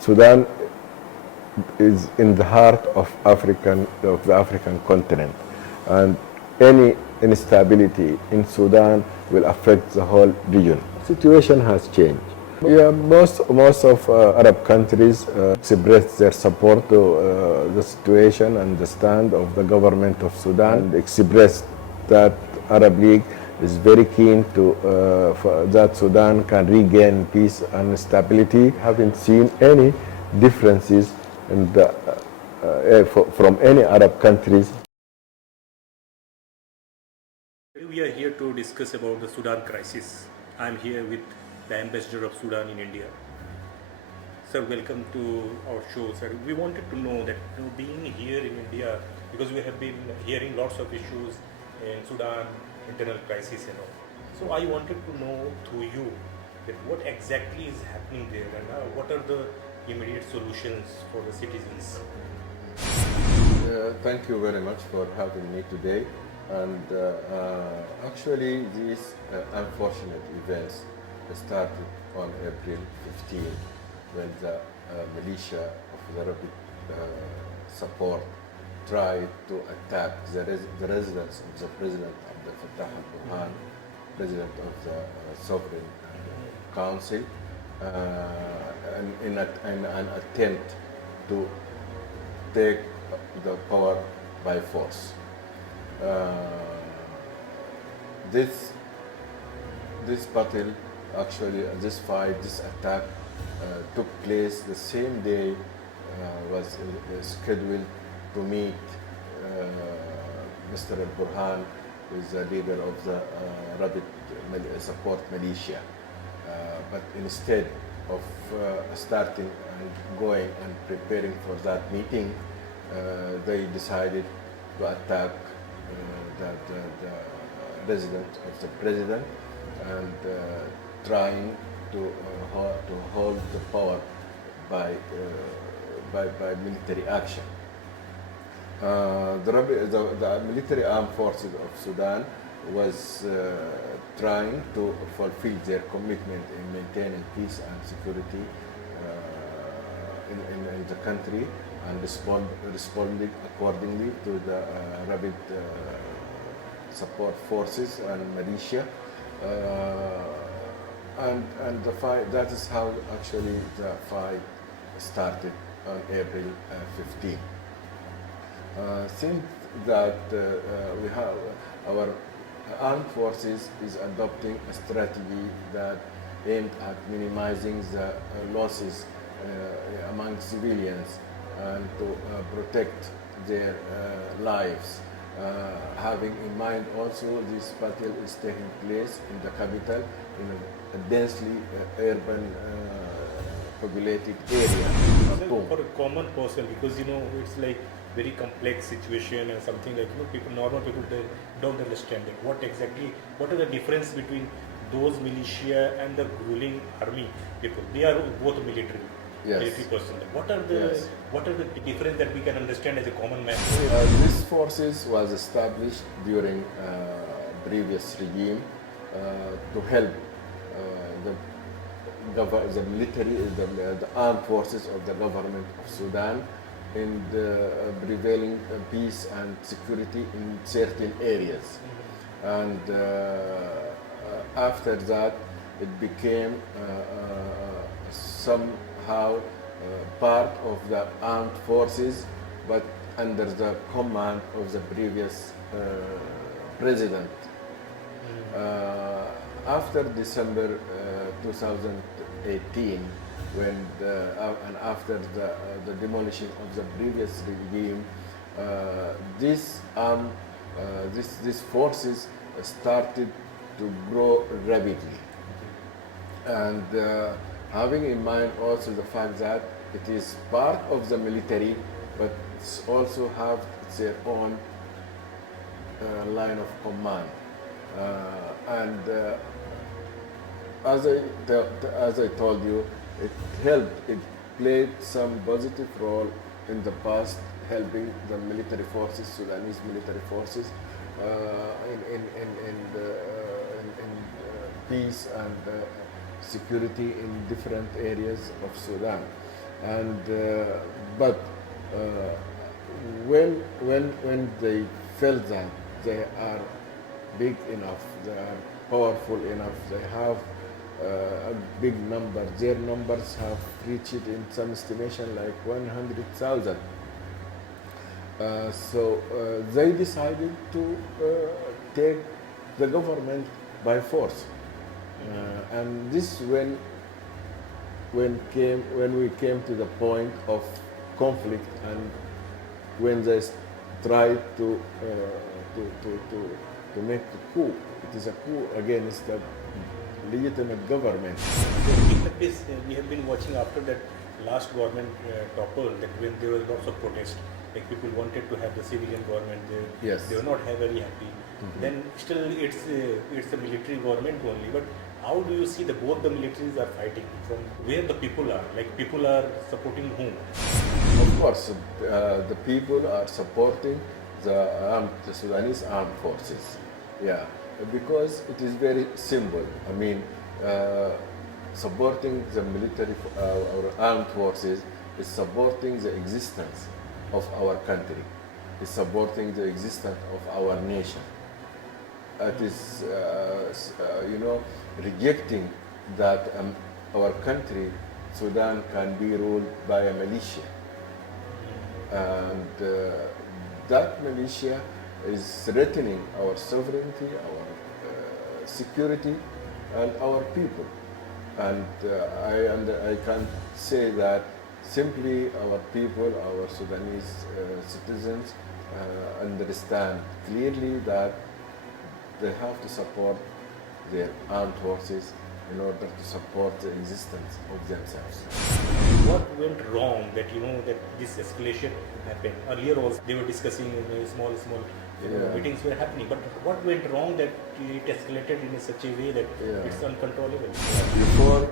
Sudan is in the heart of the African continent, and any instability in Sudan will affect the whole region. Situation has changed. Yeah, most of Arab countries expressed their support to the situation and the stand of the government of Sudan, and expressed that Arab League is very keen to that Sudan can regain peace and stability. Haven't seen any differences in from any Arab countries. We are here to discuss about the Sudan crisis. I'm here with the ambassador of Sudan in India. Sir, welcome to our show, sir. We wanted to know that being here in India, because we have been hearing lots of issues in Sudan, internal crisis and all. So I wanted to know through you that what exactly is happening there and what are the immediate solutions for the citizens. Thank you very much for having me today. And actually, these unfortunate events started on April 15 when the militia of the Rapid Support tried to attack the residence of the President Abdel Fattah al-Burhan, President of the Sovereign Council, in an attempt to take the power by force. This battle, actually, this fight, this attack took place the same day was scheduled to meet Mr. al-Burhan, who is the leader of the Rapid Support Militia. But instead of starting and going and preparing for that meeting, they decided to attack the residence of the president and trying to hold the power by military action. The military armed forces of Sudan was trying to fulfill their commitment in maintaining peace and security in the country, and responding accordingly to the Rapid Support Forces and militia. And the fight, that is how actually the fight started on April 15. Since that we have our armed forces is adopting a strategy that aimed at minimizing the losses among civilians and to protect their lives. Having in mind also this battle is taking place in the capital, in a densely urban populated area. For a common person, because it's like very complex situation and something like normal people don't understand it. What are the difference between those militia and the ruling army people? They are both military. Yes. Military personnel. What are the difference that we can understand as a common man? These forces was established during previous regime to help the military, the armed forces of the government of Sudan in the prevailing peace and security in certain areas. And after that, it became somehow part of the armed forces, but under the command of the previous president. After December 2018, when and after the demolition of the previous regime, these forces started to grow rapidly, and having in mind also the fact that it is part of the military, but it's also have their own line of command. As I told you, it played some positive role in the past, helping the military forces, Sudanese military forces, in peace and security in different areas of Sudan. And but when they felt that they are big enough, they are powerful enough, they have a big number. Their numbers have reached in some estimation like 100,000. So they decided to take the government by force, and this when we came to the point of conflict, and when they tried to make a coup. It is a coup against the legitimate government. We have been watching after that last government toppled, that when there was lots of protest, like people wanted to have the civilian government, Yes. they were not very happy. Then still it's a military government only, but how do you see that both the militaries are fighting? From where the people are? Like people are supporting whom? Of course, the people are supporting the Sudanese armed forces. Yeah, because it is very simple. I mean, supporting the military or armed forces is supporting the existence of our country, is supporting the existence of our nation. It is, rejecting that our country, Sudan, can be ruled by a militia. And that militia is threatening our sovereignty, our security, and our people. And I can say that simply our people, our Sudanese citizens, understand clearly that they have to support their armed forces in order to support the existence of themselves. What went wrong that that this escalation happened? Earlier also they were discussing small meetings were happening, but what went wrong that it escalated in such a way that it's uncontrollable? Before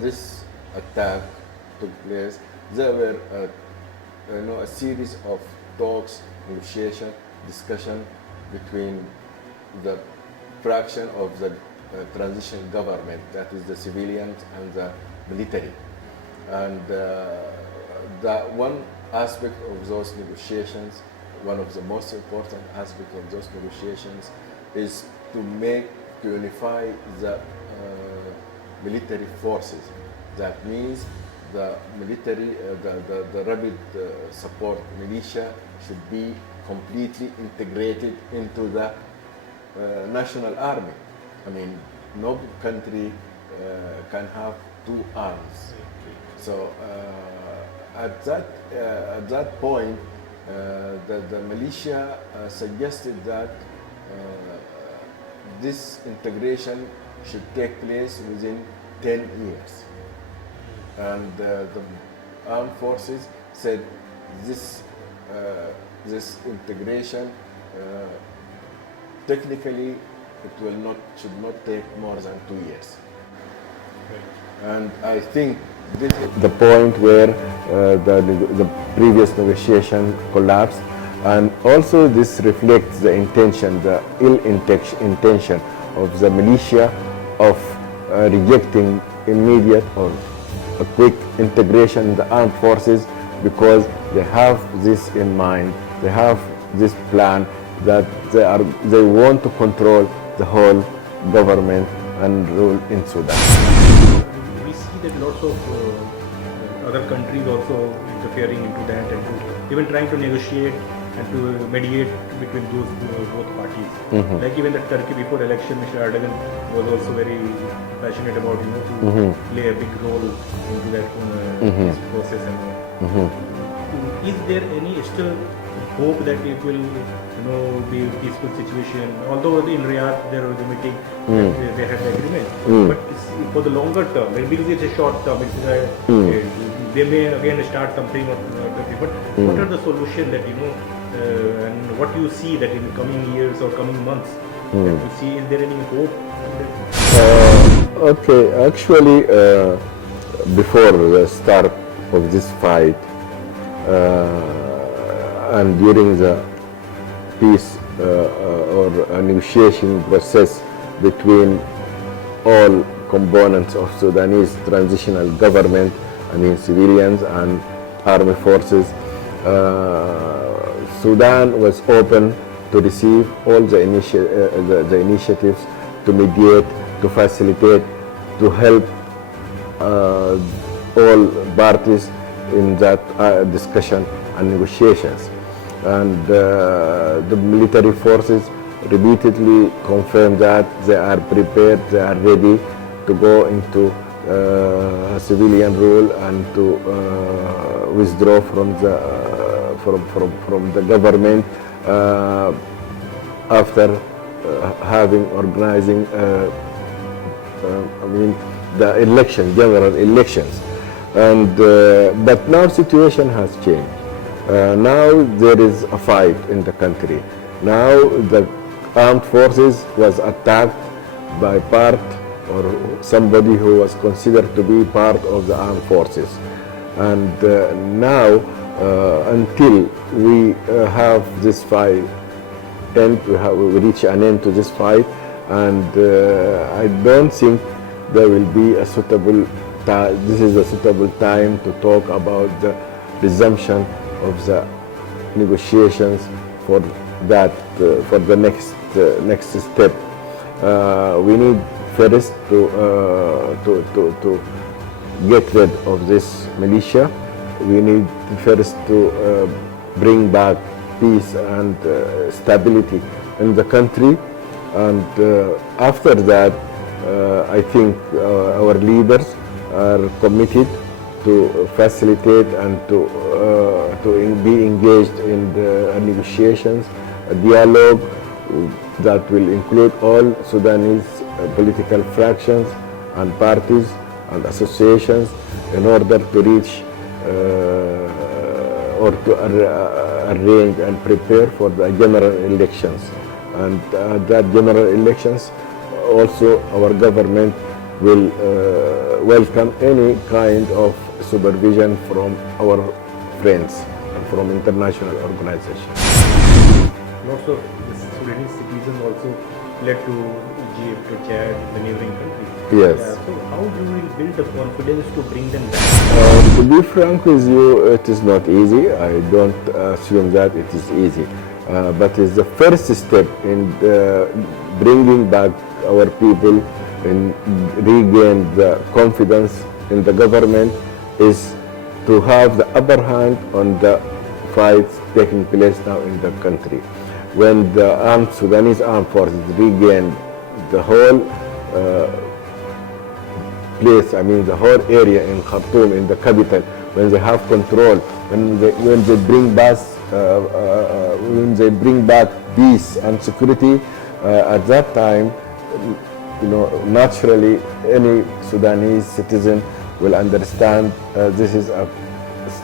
this attack took place, there were a series of talks, negotiation, discussion between the fraction of the transition government, that is the civilians and the military. And that one aspect of those negotiations, one of the most important aspects of those negotiations, is to unify the military forces. That means the military, the rapid support militia should be completely integrated into the national army. I mean, no country can have two arms. So at that point, the militia suggested that this integration should take place within 10 years. And the armed forces said this integration technically should not take more than 2 years. And I think this is the point where the previous negotiation collapsed, and also this reflects the intention, the ill intention of the militia of rejecting immediate or a quick integration in the armed forces, because they have this in mind, they have this plan that they want to control the whole government and rule in Sudan. We see that lots of other countries also interfering into that and even trying to negotiate and to mediate between those both parties. Like even the Turkey before election, Mr. Erdogan was also very passionate about to play a big role into that this process. And is there any still hope that it will be a peaceful situation? Although in Riyadh there was a meeting, they had the agreement, but for the longer term, because it's a short term, they may again start something. But what are the solutions that and what you see that in coming years or coming months, that you see? Is there any hope? Okay, actually, before the start of this fight and during the peace or negotiation process between all components of Sudanese transitional government I mean civilians and army forces. Sudan was open to receive all the initiatives to mediate, to facilitate, to help all parties in that discussion and negotiations. And the military forces repeatedly confirmed that they are prepared, they are ready to go into civilian rule and to withdraw from the government after having organizing the election, general elections. And but now situation has changed. Now there is a fight in the country. Now the armed forces was attacked by part or somebody who was considered to be part of the armed forces. And now until we have this fight end, we reach an end to this fight, and I don't think there will be a suitable time. This is a suitable time to talk about the resumption of the negotiations for that for the next step. We need first to get rid of this militia. We need first to bring back peace and stability in the country, and after that I think our leaders are committed to facilitate and to be engaged in the negotiations, a dialogue that will include all Sudanese political fractions and parties and associations in order to reach or to arrange and prepare for the general elections. And that general elections, also our government will welcome any kind of supervision from our friends and from international organizations. Lots of Sudanese citizens also fled to Egypt, to Chad, the neighboring countries. Yes. So how do we build the confidence to bring them back? To be frank with you, it is not easy. I don't assume that it is easy. But it's the first step in bringing back our people and regain the confidence in the government is to have the upper hand on the fights taking place now in the country. When the Sudanese armed forces regain the whole place, I mean the whole area in Khartoum, in the capital, when they have control, when they bring back peace and security, at that time, naturally any Sudanese citizen will understand this is a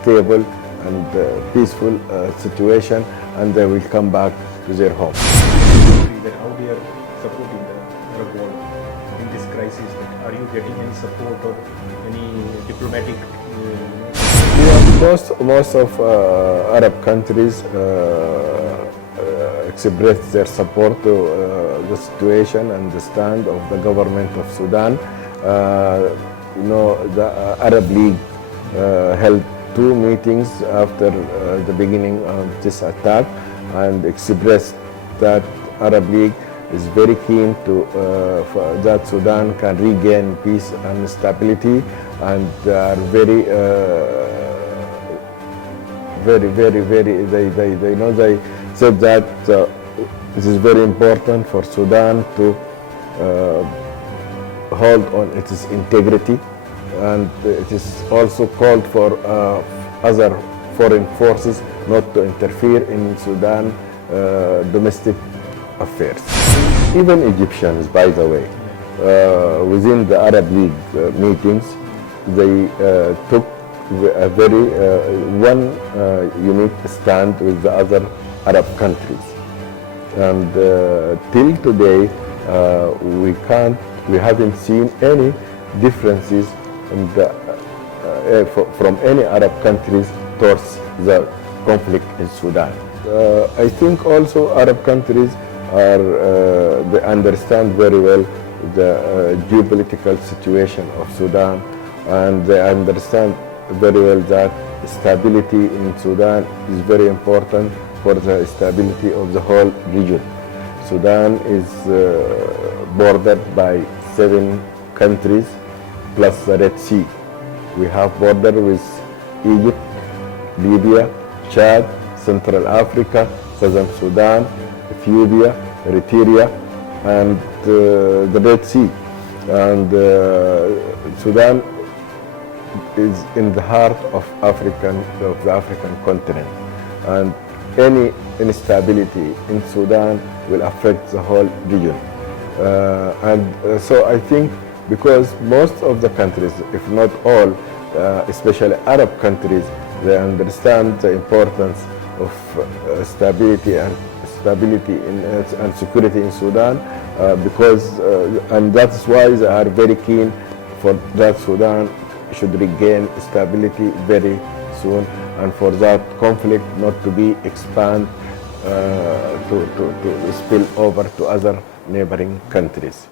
stable and peaceful situation, and they will come back to their home. That how they are supporting the Arab world in this crisis? Are you getting any support or any diplomatic? Most of Arab countries expressed their support to the situation and the stand of the government of Sudan. The Arab League held 2 meetings after the beginning of this attack and expressed that Arab League is very keen to that Sudan can regain peace and stability, and are very they said that it is very important for Sudan to hold on its integrity, and it is also called for other foreign forces not to interfere in Sudan domestic affairs. Even Egyptians, by the way, within the Arab League meetings, they took a very one unique stand with the other Arab countries, and till today we haven't seen any differences in the, from any Arab countries towards the conflict in Sudan. I think also Arab countries they understand very well the geopolitical situation of Sudan, and they understand very well that stability in Sudan is very important for the stability of the whole region. Sudan is bordered by 7 countries plus the Red Sea. We have border with Egypt, Libya, Chad, Central Africa, Southern Sudan, Ethiopia, Eritrea, and the Red Sea. And Sudan is in the heart of the African continent, and any instability in Sudan will affect the whole region. So I think because most of the countries, if not all, especially Arab countries, they understand the importance of stability and security in Sudan, and that's why they are very keen for that Sudan should regain stability very soon, and for that conflict not to be expand to spill over to other neighboring countries.